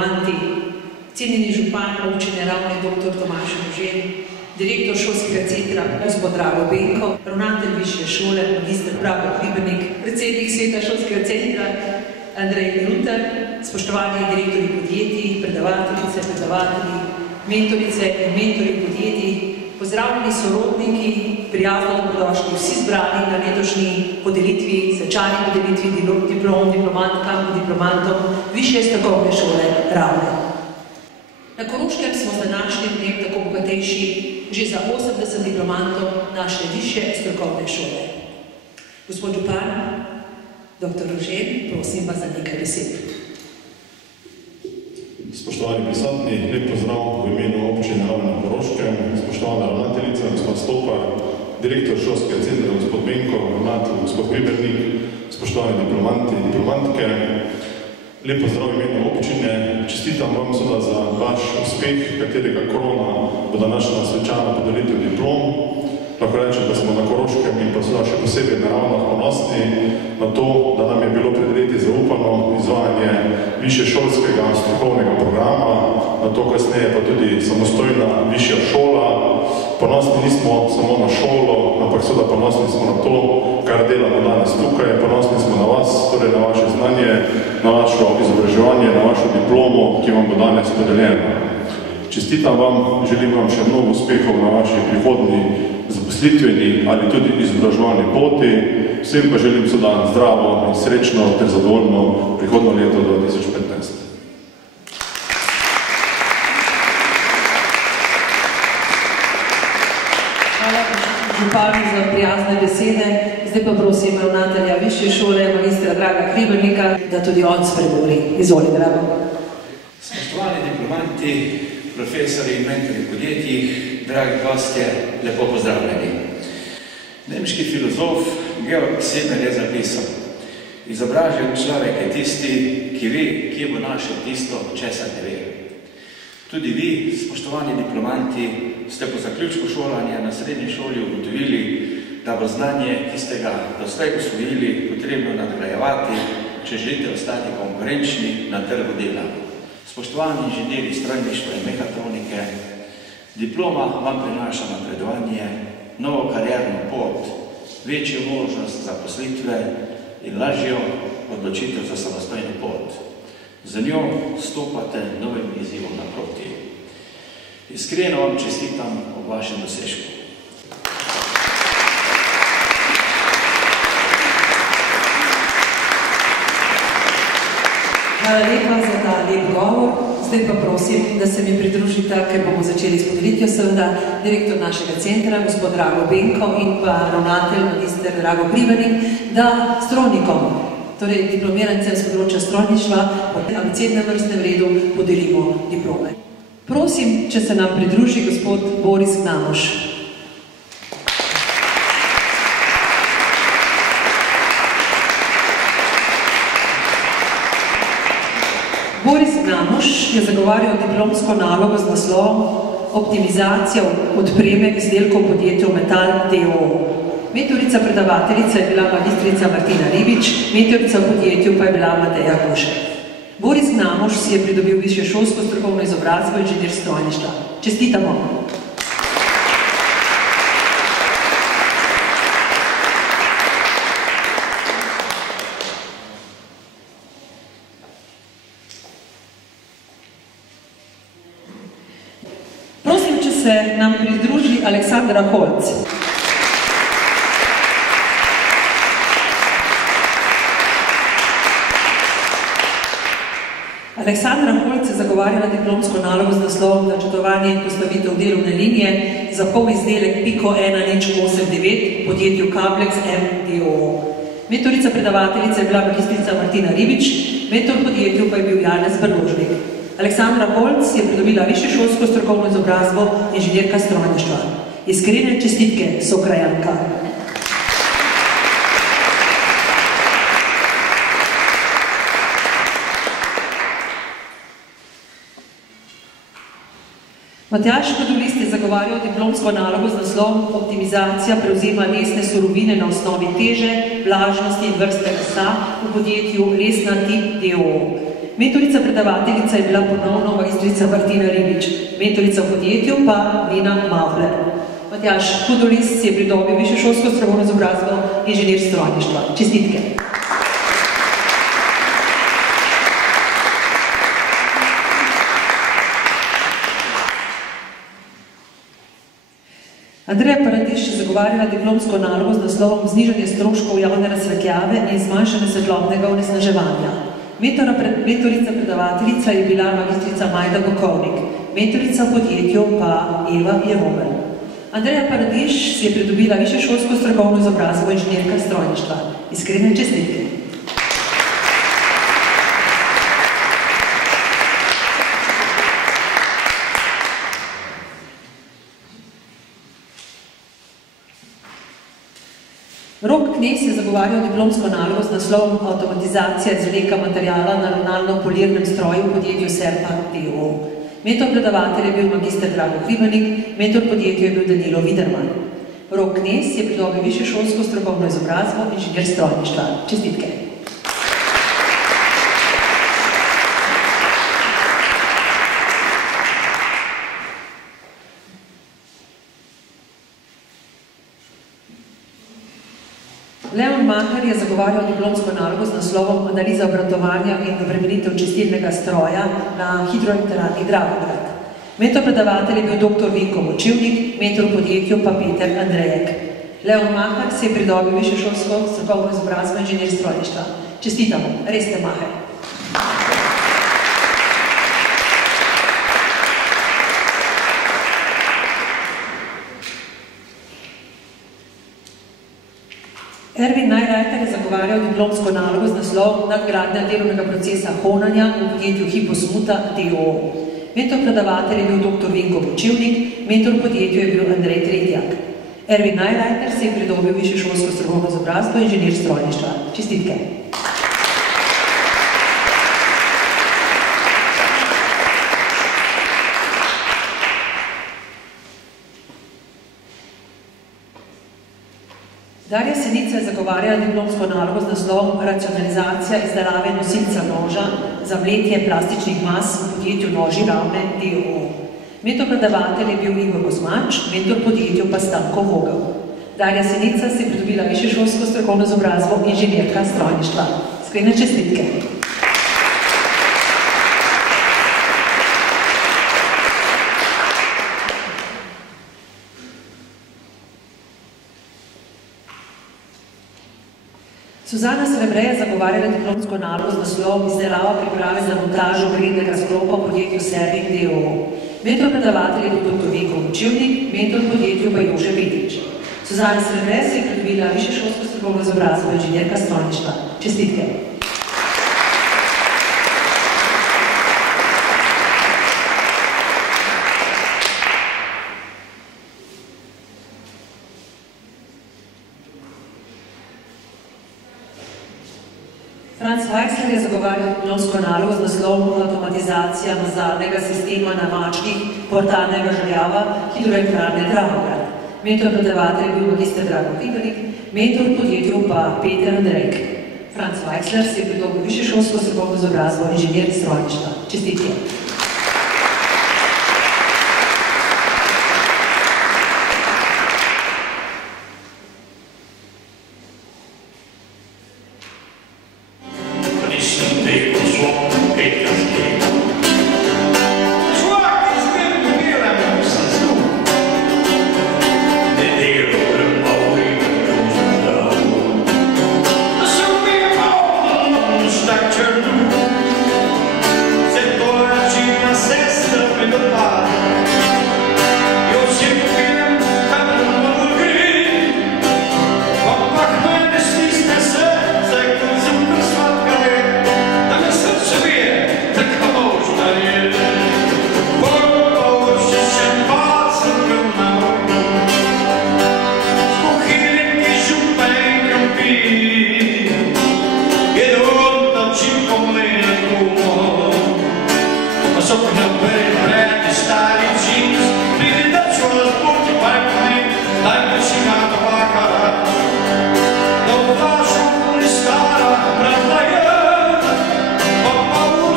diplomanti, cenjeni župan občine Ravne dr. Tomaž Rožen, direktor šolskega centra gospod Drago Benko, ravnatelj višje šole, magister Prago Hribernik, predsednik sveta šolskega centra Andrej Gruter, spoštovani direktorji podjetij, predavateljice, predavatelji, mentorice in mentori podjetij, pozdravljeni sorodniki, prijazno dobrodošli vsi zbrani na letošnji podelitvi, svečani podelitvi diplom, diplomantkam in diplomantom Višje strokovne šole Ravne. Na Koroškem smo z današnjim dnem tako bogatejši že za 80 diplomantov naše višje strokovne šole. Gospod župan, dr. Rožen, prosim vas za nekaj besed. Spoštovani prisotni, lep pozdrav v imenu občine Ravne na Koroškem, spoštovana ravnateljica, gospod Stopar, direktor šolskega centra, gospod Benko, ravnatelj, gospod Hribernik, spoštovani diplomanti in diplomantke. Lep pozdrav v imenu občine, čestitam vam seveda za vaš uspeh, katerega krona bo današnja svečana podelitev diplom. Lahko rečem, da smo na Koroškem in pa seveda še posebej na Ravnah ponosni na to, da nam je bilo pred leti zaupano izvajanje višješolskega strokovnega programa, na to kasneje pa tudi samostojna višja šola. Ponosni nismo samo na šolo, ampak seveda ponosni smo na to, kar delamo danes tukaj. Ponosni smo na vas, torej na vaše znanje, na vašo izobraževanje, na vašo diplomo, ki vam bo danes podeljena. Čestitam vam, želim vam še mnogo uspehov na vaši prihodnji zaposlitveni ali tudi izobraževalni poti. Vsem pa želim seveda zdravo in srečno ter zadovoljno prihodno leto 2015. Hvala županu za prijazne besede. Zdaj pa prosim ravnatelja višje šole, magistra Draga Hribernika, da tudi on spregovori. Izvoli, Drago. Spoštovani diplomanti, profesori in mentori podjetij, dragi gostje, lepo pozdravljeni. Nemški filozof Georg Simmel je zapisal: izobražen človek je tisti, ki ve, kje bo našel tisto, česar ne ve. Tudi vi, spoštovani diplomanti, ste po zaključku šolanja na srednji šoli ugotovili, da bo znanje, ki ste ga doslej usvojili, potrebno nadgrajevati, če želite ostati konkurenčni na trgu dela. Spoštovani inženirji strojništva in mehatronike, diploma vam prinaša napredovanje, novo karierno pot, večjo možnost zaposlitve in lažjo odločitev za samostojno pot. Za njo stopate novim izzivom naproti. Iskreno vam čestitam ob vašem dosežku. Hvala lepa za ta lep govor. Zdaj pa prosim, da se mi pridružite, ker bomo začeli s podelitvijo seveda direktor našega centra, gospod Drago Benko in pa ravnatelj, magister Drago Hribernik, da strojnikom, torej diplomirancem s področja strojništva, po abecednem vrstnem redu podelimo diplome. Prosim, če se nam pridruži gospod Boris Gnamuš. Boris Gnamuš je zagovarjal diplomsko nalogo z naslovom Optimizacija odpreme izdelkov podjetja Metal d.o.o. Mentorica predavateljica je bila magistrica Martina Ribič, mentorica v podjetju pa je bila Mateja Košek. Boris Gnamuš si je pridobil višješolsko strokovno izobrazbo inženir strojništva. Čestitamo! Prosim, če se nam pridruži Aleksandra Holc. Aleksandra Holc je zagovarjala diplomsko nalogo z naslovom Načrtovanje in postavitev delovne linije za polizdelek Pico 1089 v podjetju Kablex m.d.o.o. Mentorica predavateljica je bila magistrica Martina Ribič, mentor podjetju pa je bil Janez Brložnik. Aleksandra Holc je pridobila višješolsko strokovno izobrazbo inženirka strojništva. Iskrene čestitke, sokrajanka. Matjaž Kodulist je zagovarjal diplomsko nalogo z naslovom Optimizacija prevzema lesne surovine na osnovi teže, vlažnosti in vrste lesa v podjetju Lesna Tip d.o.o. Mentorica predavateljica je bila ponovno magistrica Martina Ribič, mentorica v podjetju pa Nina Mavler. Matjaž Hudolis si je pridobil višješolsko strokovno izobrazbo inženir strojništva. Čestitke. Andreja Paradiž je zagovarjala diplomsko nalogo z naslovom Znižanje stroškov javne razsvetljave in zmanjšanje svetlobnega onesnaževanja. Mentorica predavateljica je bila magistrica Majda Bokovnik, mentorica v podjetju pa Eva Jeromen. Andreja Paradiž si je pridobila višješolsko strokovno izobrazbo inženirka strojništva. Iskrene čestitke. Rok Knez je zagovarjal diplomsko nalogo z naslovom Avtomatizacija izvleka materijala na ravnalno-polirnem stroju v podjetju Serpa d.o.o. Mentor predavatelj je bil magister Drago Hribernik, mentor podjetju je bil Danilo Viderman. Rok Knez je pridobil višješolsko strokovno izobrazbo inženir strojništva. Čestitke. Leon Mahar je zagovarjal diplomsko nalogo z naslovom Analiza obratovanja in obremenitev čistilnega stroja na hidroelektrarni Dravograd. Mentor predavatelj je bil dr. Vinko Močivnik, mentor v podjetju pa Peter Andrejek. Leon Mahar si je pridobil višješolsko strokovno izobrazbo inženir strojništva. Čestitamo, res ste Mahar. Ervin Najreiter je zagovarjal diplomsko nalogo z naslovom Nadgradnja delovnega procesa honanja v podjetju Hiposmuta d.o.o. Mentor predavatelj je bil dr. Vinko Močivnik, mentor v podjetju je bil Andrej Tretjak. Ervin Najreiter si je pridobil višješolsko strokovno izobrazbo inženir strojništva. Čestitke. Darja Senica je zagovarjala diplomsko nalogo z naslovom Racionalizacija izdelave nosilca noža za mletje plastičnih mas v podjetju Noži Ravne d.o.o. Mentor predavatelj je bil Igor Kosmač, mentor podjetju pa Stanko Vogel. Darja Senica si je pridobila višješolsko strokovno izobrazbo inženirka strojništva. Iskrene čestitke. Suzana Srebre je zagovarjala diplomsko nalogo z naslovom Izdelava priprave za montažo grednega sklopa v podjetju Servik d.o.o. Mentor predavatelj je bil dr. Vinko Močivnik, mentor v podjetju pa Jože Vidič. Suzana Srebre si je pridobila višješolsko strokovno izobrazbo inženirka strojništva. Čestitke. Franz Weichsler je zagovarjal diplomsko nalogo z naslovom Avtomatizacija nazadnega sistema namačnih portalnega žaljava hidroelektrarne Dravograd. Mentor predavatelj je bil magister Drago Hribernik, mentor v podjetju pa Peter Andrejk. Franz Weichsler si je pridobil višješolsko strokovno izobrazbo inženir strojništva. Čestitke.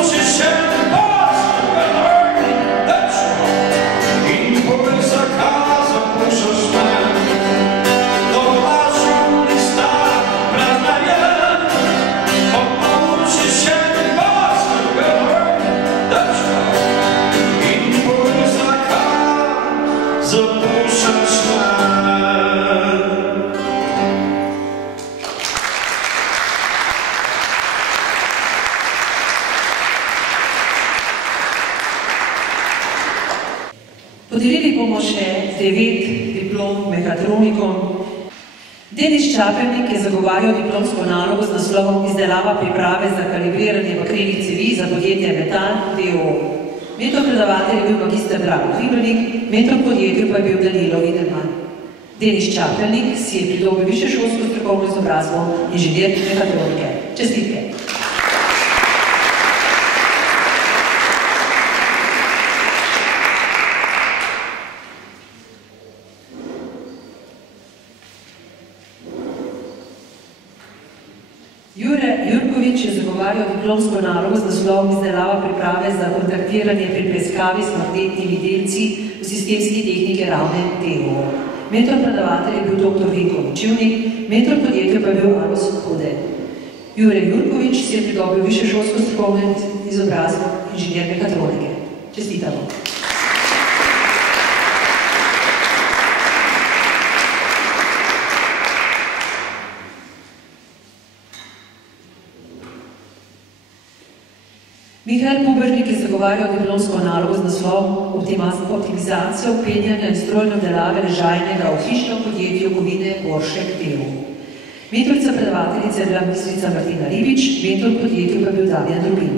Não Podelili bomo še 9 diplom mehatronikom. Denis Čapelnik je zagovarjal diplomsko nalogo z naslovom Izdelava priprave za kalibriranje bakrenih cevi za podjetje Metal d.o.o. Mentor predavatelj je bil magister Drago Hribernik, mentor podjetju pa je bil Danilo Widerman. Denis Čapelnik si je pridobil višješolsko strokovno izobrazbo inženir mehatronike. Čestitke! Jure Jurkovič je zagovarjal diplomsko nalogo z naslovom Izdelava priprave za kontaktiranje pri preiskavi s magnetnimi delci v sistemski tehnike Ravne d.o.o. Mentor predavatelj je bil dr. Vinko Močivnik, mentor podjetja pa je bil Alojz Hude. Jure Jurkovič si je pridobil višješolsko strokovno izobrazbo inženir mehatronike. Čestitamo! Mihael Pubernik je zagovarjal diplomsko nalogo z naslovom Optimizacijo penjanja in strojne obdelave ležajnega v hišnem podjetju Kovine Oršek d.o.o. Mentorica predavateljica je bila ministrica Martina Ribič, mentor podjetju pa je bil Damjan Rubin.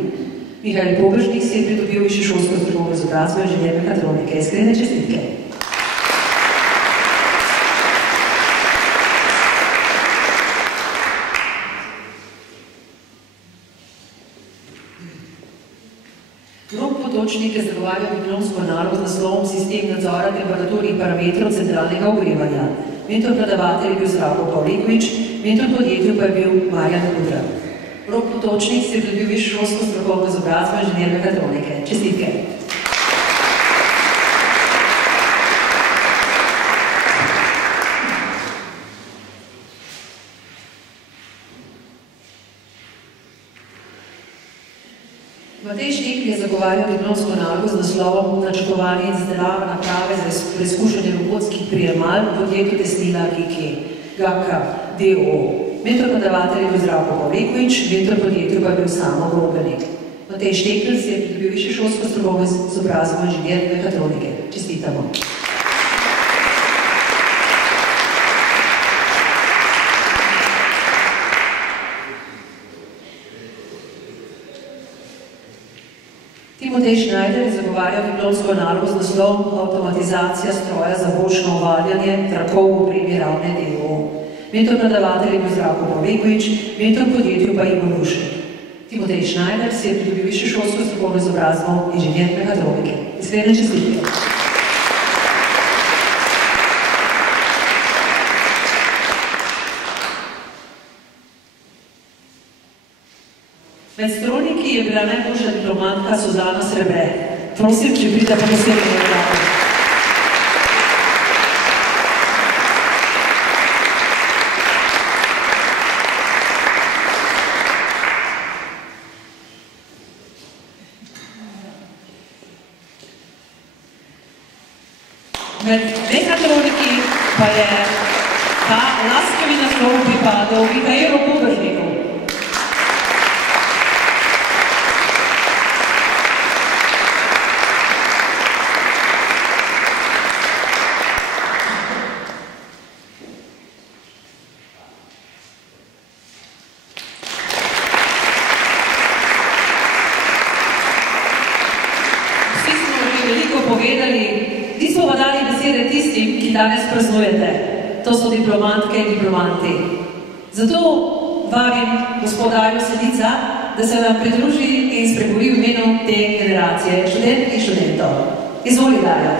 Mihael Pubernik si je pridobil višješolsko strokovno izobrazbo inženir mehatronike. Iskrene čestitke! Rok Potočnik je zagovarjal diplomsko nalogo z naslovom Sistem nadzora temperatur in parametrov centralnega ogrevanja. Mentor predavatelj je bil Zdravko Pavlikovič, mentor podjetju pa je bil Marjan Kudra. Rok Potočnik si je pridobil višješolsko strokovno izobrazbo inženir mehatronike. Čestitke! Matej Štek je zagovarjal diplomsko nalogo z naslovom Načrtovanje in izdelava naprave za preizkušanje robotskih prijemal v podjetju Tesnila GK d.o.o. Mentor predavatelj je bil Zdravko Pavlikovič, mentor podjetju pa je bil Samo Grobenik. Matej Štek si je pridobil višješolsko strokovno izobrazbo inženir mehatronike. Čestitamo! Timotej Schneider je zagovarjal diplomsko nalogo z naslovom Avtomatizacija stroja za bočno ovaljanje trakov v opremi Ravne d.o.o. Mentor predavatelj je bil Zdravko Pavlikovič, mentor podjetju pa Igor Rušnik. Timotej Schneider si je pridobil višješolsko strokovno izobrazbo inženir mehatronike. Iskrene čestitke! Med strojniki je bila najboljša diplomantka Suzana Srebre. Prosim, če pride pa posebej nagrado. Med mehatroniki pa je ta laskavi naslov pripadal Mihaelu Puberniku. Nismo pa dali besede tistim, ki danes praznujete. To so diplomantke in diplomanti. Zato vabim gospodarju Senica, da se vam pridruži in spregovori v imenu te generacije študentk in študentov. Izvoli, Darja.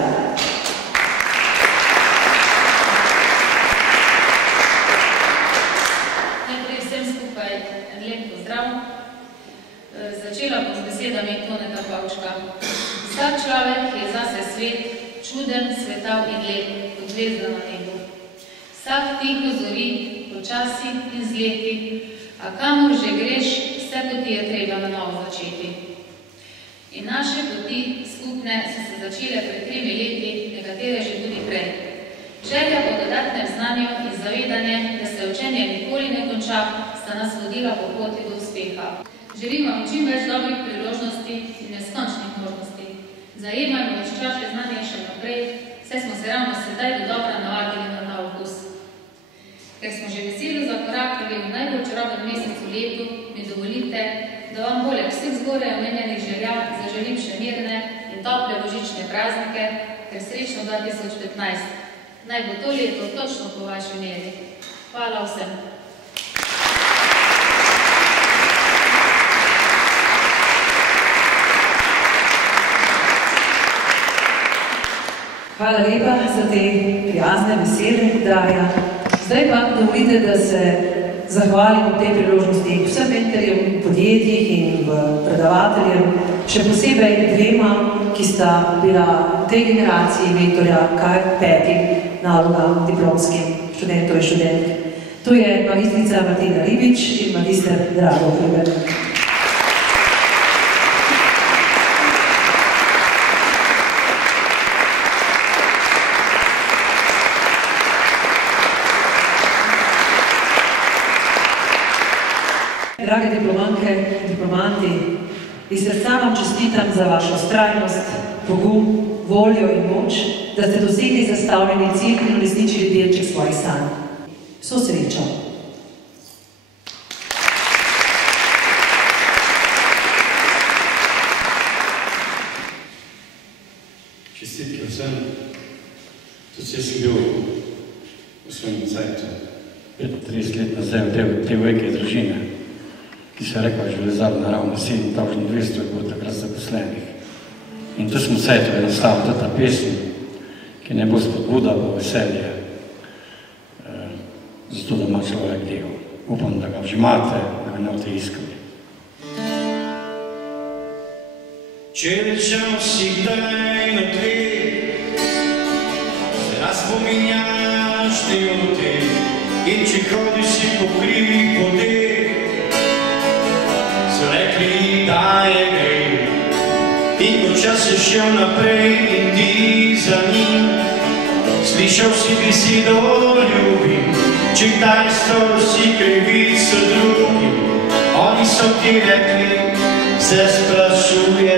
Najprej vsem skupaj en lep pozdrav. Začela bom z besedami Toneta Pavčka. Vsak človek je zase svet, čuden, svetav in lep, kot zvezda na nebu. Vsak tiho zori, počasi in z leti, a kamor že greš, vse poti je treba na novo začeti. In naše poti skupne so se začele pred 3 leti, nekatere že tudi prej. Želja po dodatnem znanju in zavedanje, da se učenje nikoli ne konča, sta nas vodila po poti do uspeha. Želim vam čim več dobrih priložnosti in neskončnih možnosti. Zajemajmo iz čaše znanja še naprej. naprej, saj smo se ravno sedaj do dobra navadili na ta okus. Ker smo že veselo zakorakali v najbolj čaroben mesec v letu, mi dovolite, da vam poleg vseh zgoraj omenjenih želja zaželim še mirne in tople božične praznike, ter srečno 2015. Naj bo to leto točno po vaši meri. Hvala vsem. Hvala lepa za te prijazne besede, Darja. Zdaj pa dovolite, da se zahvalim v tej priložnosti vsem mentorjem v podjetjih in v predavateljem, še posebej dvema, ki sta bila v tej generaciji mentorja kar 5 nalogam diplomskim študentov in študentk. To je magistrica Martina Ribič in magister Drago Hribernik. Drage diplomanke in diplomanti, iz srca vam čestitam za vašo vztrajnost, pogum, voljo in moč, da ste dosegli zastavljeni cilj in uresničili delček svojih sanj. Vso srečo! Čestitke vsem, tudi jaz sem bil v svojem cajtu 35 let nazaj del te velike družine, ki se je rekla železarna ravno 7200 je bilo takrat zaposlenih. In tu smo cajtu nastavili ta pesem, ki ne bo spodbuda, bo veselje, zato da ima človek del. Upam, da ga že imate, da ga ne boste iskali. Če rečemo si kdaj na dve, se razpominjaš te o te, in če hodiš si po krivih poteh, so rekli, da je grej. In ko čas je šel naprej in ti za njim, slišal si besedo ljubim, če kdaj storil si krivico drugim, oni so ti rekli, se sprašuje,